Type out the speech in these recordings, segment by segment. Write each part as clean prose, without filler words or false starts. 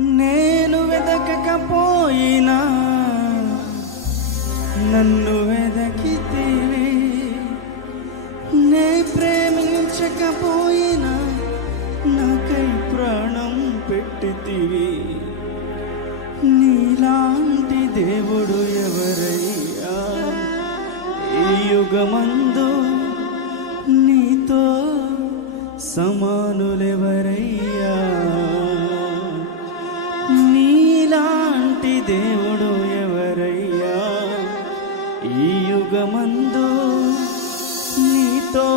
నేను వెదకకపోయినా నన్ను వెదకితివి, నే ప్రేమించకపోయినా నాకై ప్రాణం పెట్టితివి. నీలాంటి దేవుడు ఎవరయ్యా ఈ యుగమందు, నీతో సమానులెవరయ్యా. నీలాంటి దేవుడు ఎవరయ్యా ఈ యుగమందు, నీతో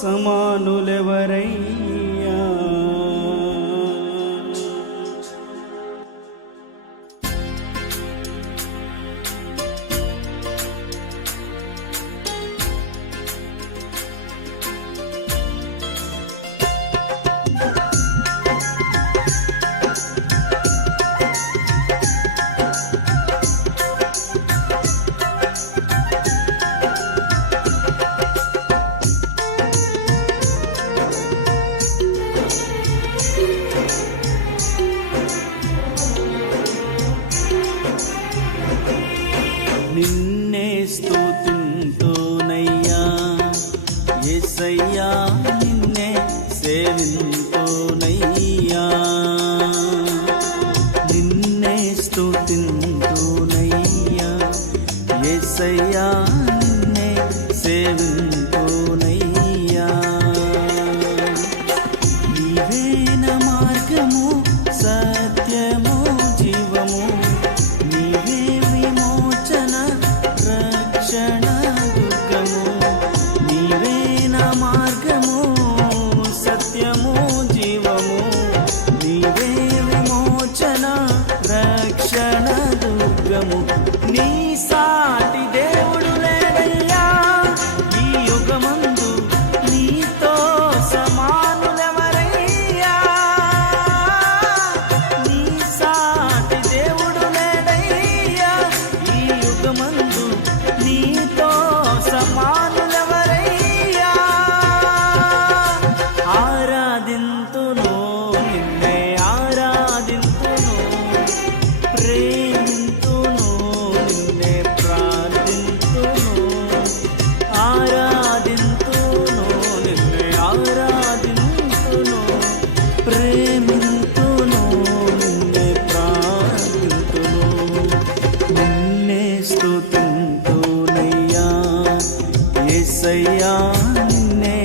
సమానులెవరయ్యా. నిన్నే స్తుతింతునయ్యా యేసయ్యా, నిన్నే సేవింతునయ్యా. నిన్నే స్తుతింతునయ్యా యేసయ్యా, నిన్నే సేవింతునయ్యా. నీవే నా మార్గము, సత్యము, జీవము, నీవే విమోచన రక్షణ దుర్గము. నీవే నా మార్గము, సత్యము, జీవము, నీవే విమోచన రక్షణ దుర్గము. నీ సాటి దేవుడు లేడయ్యా ఈ యుగమందు, నీతో సమానులెవరయ్యా. నీ సాటి దేవుడు లేడయ్యా ఈ యుగమందు, నీతో సమానులెవరయ్యా. ఆరాధింతును నిన్నే ఆరాధింతును, ప్రేమింతును నిన్నే ప్రార్థింతును. ఆరాధింతును నిన్నే ఆరాధింతును, ప్రేమింతును నిన్నే ప్రార్థింతును. నిన్నే స్తుతింతునయ్యా యేసయ్యా, నిన్నే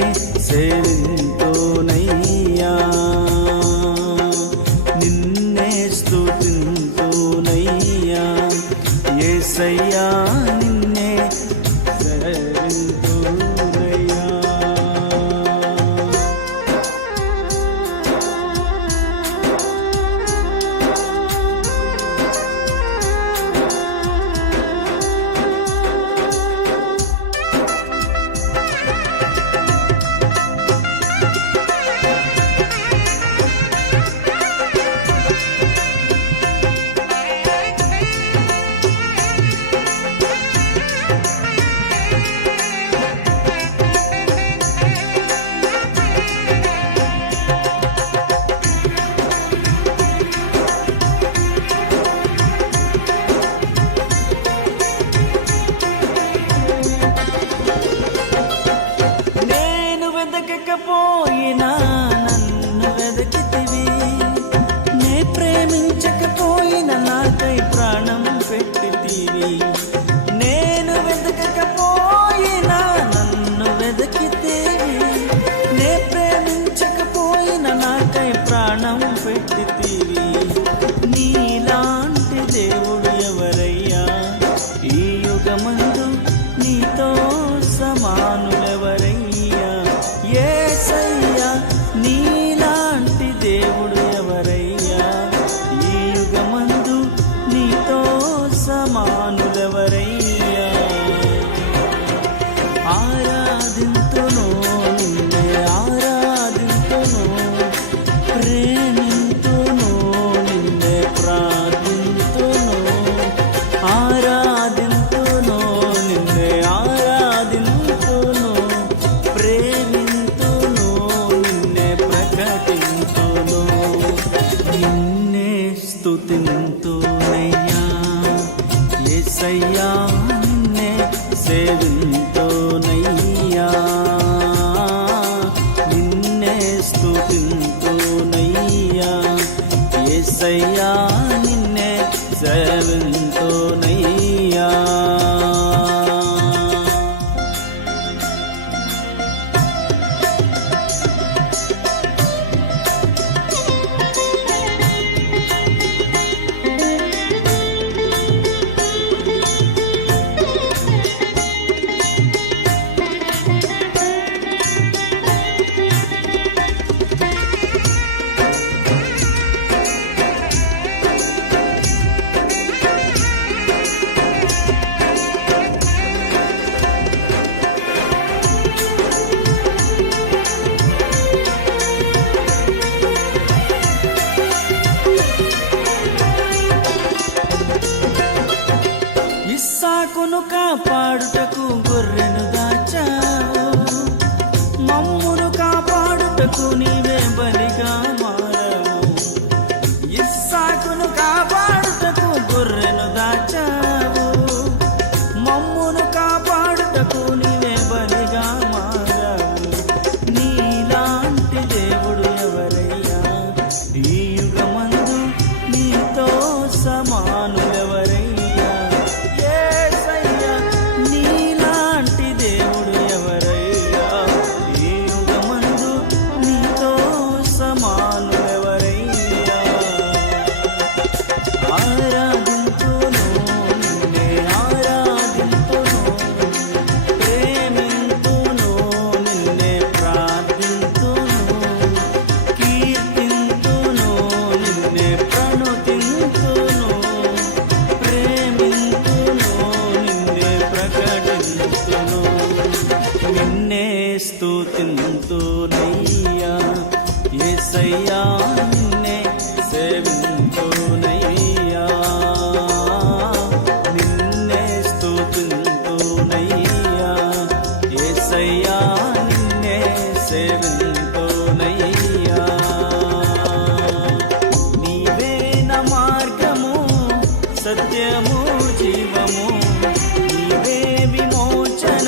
సేవింతునయ్యా. నిన్నే స్తుతింతునయ్యా యేసయ్యా, నిన్నే సేవింతునయ్యా. నేను వెదకకపోయినా నన్ను వెదకితివి, నే ప్రేమించకపోయినా నాకై ప్రాణం పెట్టితివి. నేను వెదకకపోయినా నన్ను వెదకితివి, నే ప్రేమించకపోయినా నాకై ప్రాణం పెట్టితివి. నీలాంటి దేవుడు ఎవరయ్యా ఈ యుగమందు, నీతో సమానులెవరయ్యా. యేసయ్యా, నీలాంటి దేవుడు ఎవరయ్యా ఈ యుగమందు, నీతో సమానులెవరయ్యా. ఆరాధింతును నిన్నే ఆరాధింతును, ప్రేమింతును నిన్నే ప్రార్థింతును. ఆరాధింతును నిన్నే ఆరాధింతును, ప్రేమింతును నిన్నే ప్రకటింతును. నిన్నే స్తుతింతునయ్యా యేసయ్యా నిన్నే సేవింతునయ్యా నిన్నే స్తుతింతునయ్యా యేసయ్యా నిన్నే సేవింతునయ్యా ఇస్సాకును కాపాడుటకు గొర్రెను దాచావు మమ్మును కాపాడుటకు నీవే బలిగా మారావు ఇస్సాకును కాపాడుటకు గొర్రెను దాచావు మమ్మును కాపాడుటకు నీవే బలిగా మారావు నీలాంటి దేవుడు ఎవరయ్యా ఈ యుగమందు నీతో సమానులెవరయ్యా స్తుతింతునయ్యా యేసయ్యా నిన్నే సేవింతునయ్యా నిన్నే స్తుతింతునయ్యా యేసయ్యా నిన్నే సేవింతునయ్యా నీవే నా మార్గము సత్యము జీవము నీవే విమోచన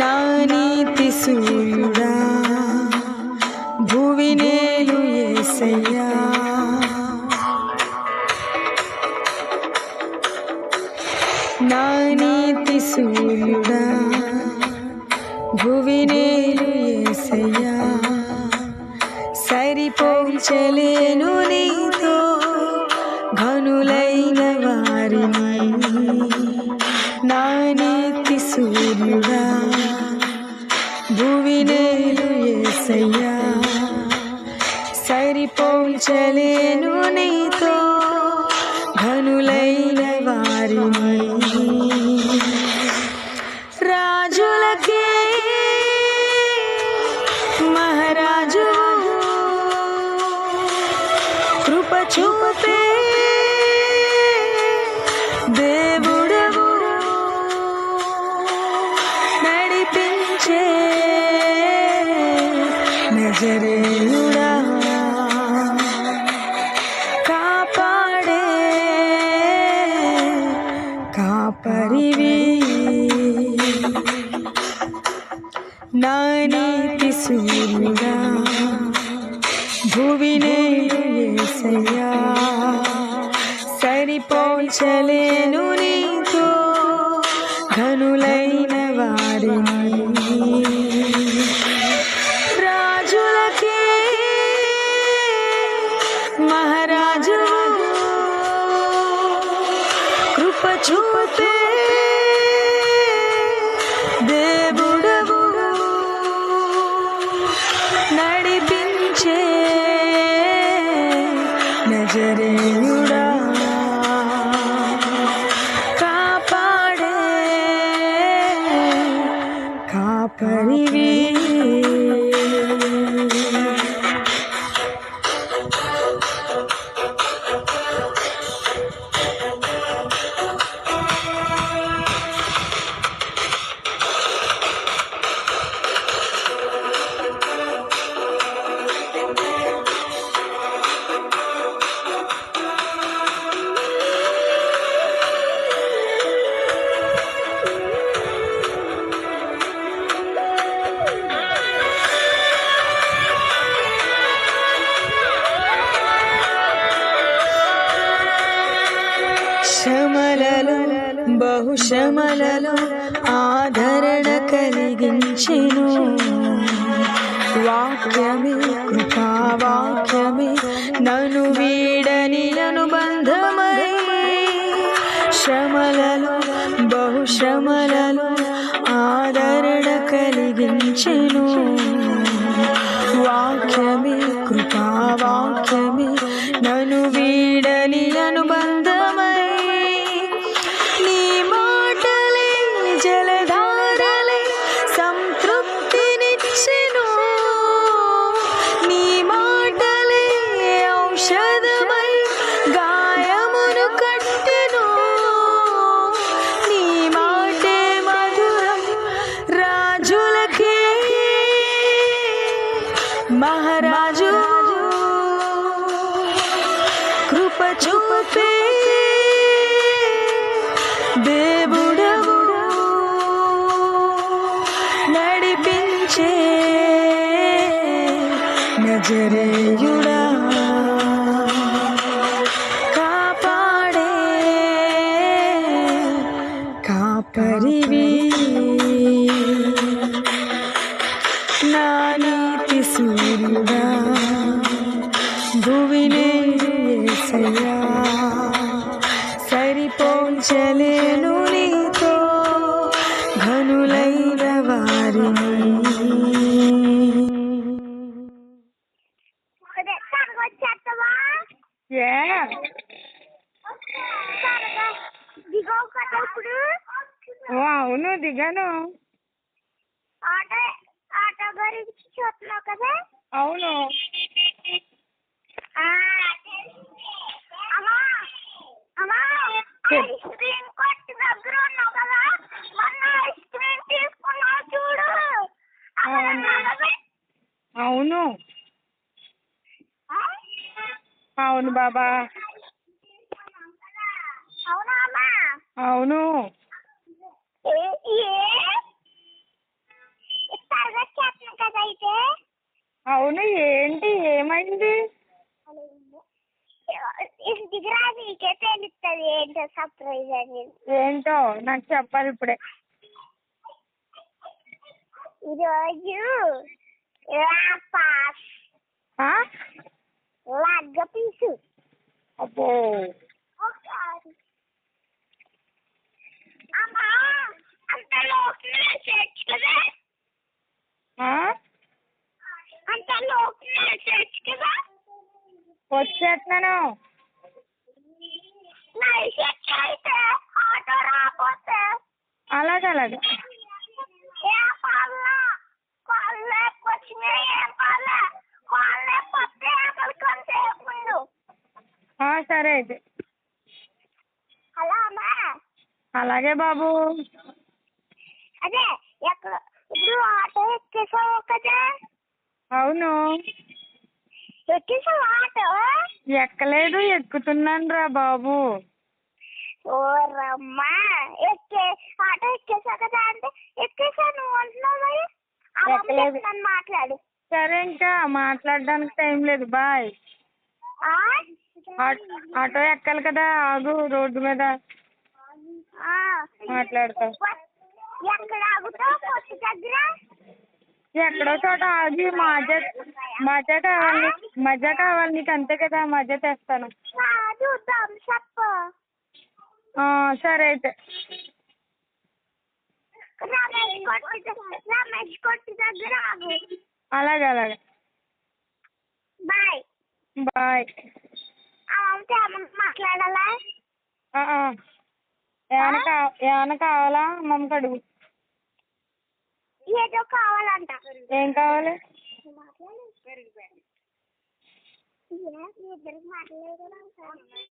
నా నీతి సూర్యుడా భువినేలు యేసయ్యా నా నీతి సూర్యుడా భువినేలు యేసయ్యా సరిపోల్చలేను నీతో ఘనులైన వారిని నా నీతి సూర్యుడా భువినేలు యేసయ్యా సరిపోల్చలేను నీతో ఘనులైన వారిని రాజులకే మహారాజు కృప చూపే దేవుడవు నడిపించే నజరేయుడా కాపాడే కాపరివి నా నీతి సూర్యుడా భువినేలు యేసయ్యా సరిపోల్చలేను నీతో ఘనులైన వారిని రాజులకే మహారాజు కృప చూపే దేవుడవు నడిపించే నజరేయుడా కాపాడే కాపరివి శ్రమలలో బహుశ్రమలలో ఆదరణ కలిగించెను వాక్యమే కృపావాక్యమే నన్ను వీడని అనుబంధమై శ్రమలలో బహుశ్రమలలో ఆదరణ కలిగించెను వాక్యమే కృపావాక్యమే నన్ను వీడని అనుబంధమై నీ మాటలే జలధారలే సంతృప్తినిచ్చెను నీ మాటలే ఔషధమై గాయమును కట్టెను నీ మాటే మధురం రాజులకే మహారాజు కృప చూపే దేవుడవు నడిపించే నజరేయుడా కాపాడే కాపరివి నా నీతి సూర్యుడా భువినేలు యేసయ్యా సరిపోల్చలేను నీతో ఘనులైన వారిని అవును దిగాను. ఆటో గురించి చూస్తున్నావు కదా. అవును. ఐస్ క్రీమ్ కొట్టు దగ్గర ఉన్నావు కదా, మొన్న ఐస్ క్రీమ్ తీసుకున్నావు చూడు. అవును అవును బాబా. అవునా అమ్మా? అవును. కదా అయితే. అవును. ఏంటి ఏమైంది? దిగురా నీకే తెలుస్తుంది ఏంటో సర్ప్రైజ్ అని. ఏంటో నాకు చెప్పాలి ఇప్పుడే. ఈరోజు లగ్గ పీసు. అబ్బో. అమ్మా అంతలో వచ్చేస్తున్నాను. నైట్ అయితే ఆటో రాకపోతే అలాగే అలాగే. ఏ పాలా కాళ్ళే వచ్చినాయి, ఏం పాలే కాళ్ళే పొత్తే కొంతసేపు ముందు. సరే అయితే. హలో అమ్మా. అలాగే బాబు. అదే ఎక్కడ ఇప్పుడు ఆటో ఎక్కేసావు కదా? అవును. ఎక్కేసావు ఆటో? ఎక్కలేదు, ఎక్కుతున్నాను రా బాబు. ఓరమ్మా ఆటో ఎక్కేసావు కదా అంటే ఎక్కేసాను అంటున్నావు మరి. ఎక్కలేదు. నన్ను మాట్లాడు. సరే, ఇంకా మాట్లాడడానికి టైం లేదు. బాయ్. ఆటో ఎక్కాలి కదా, ఆగు రోడ్డు మీద మాట్లాడతా. ఎక్కడ ఆగుతావు? కొట్టు దగ్గర ఎక్కడో చోట ఆగి మజా కావాలి. మజా కావాలి నీకు, అంతే కదా, మజా తెస్తాను. కాదు థమ్సప్. సరే అయితే. రమేష్ కొట్టు దగ్గర ఆగు. అలాగే అలాగే. Bye bye. మాట్లాడాలా? ఏమైనా కావాలా? మమ్మకి అడుగు. ఏదో కావాలంట. ఏం కావాలి? ఇద్దరికి మాట్లాడలేదు.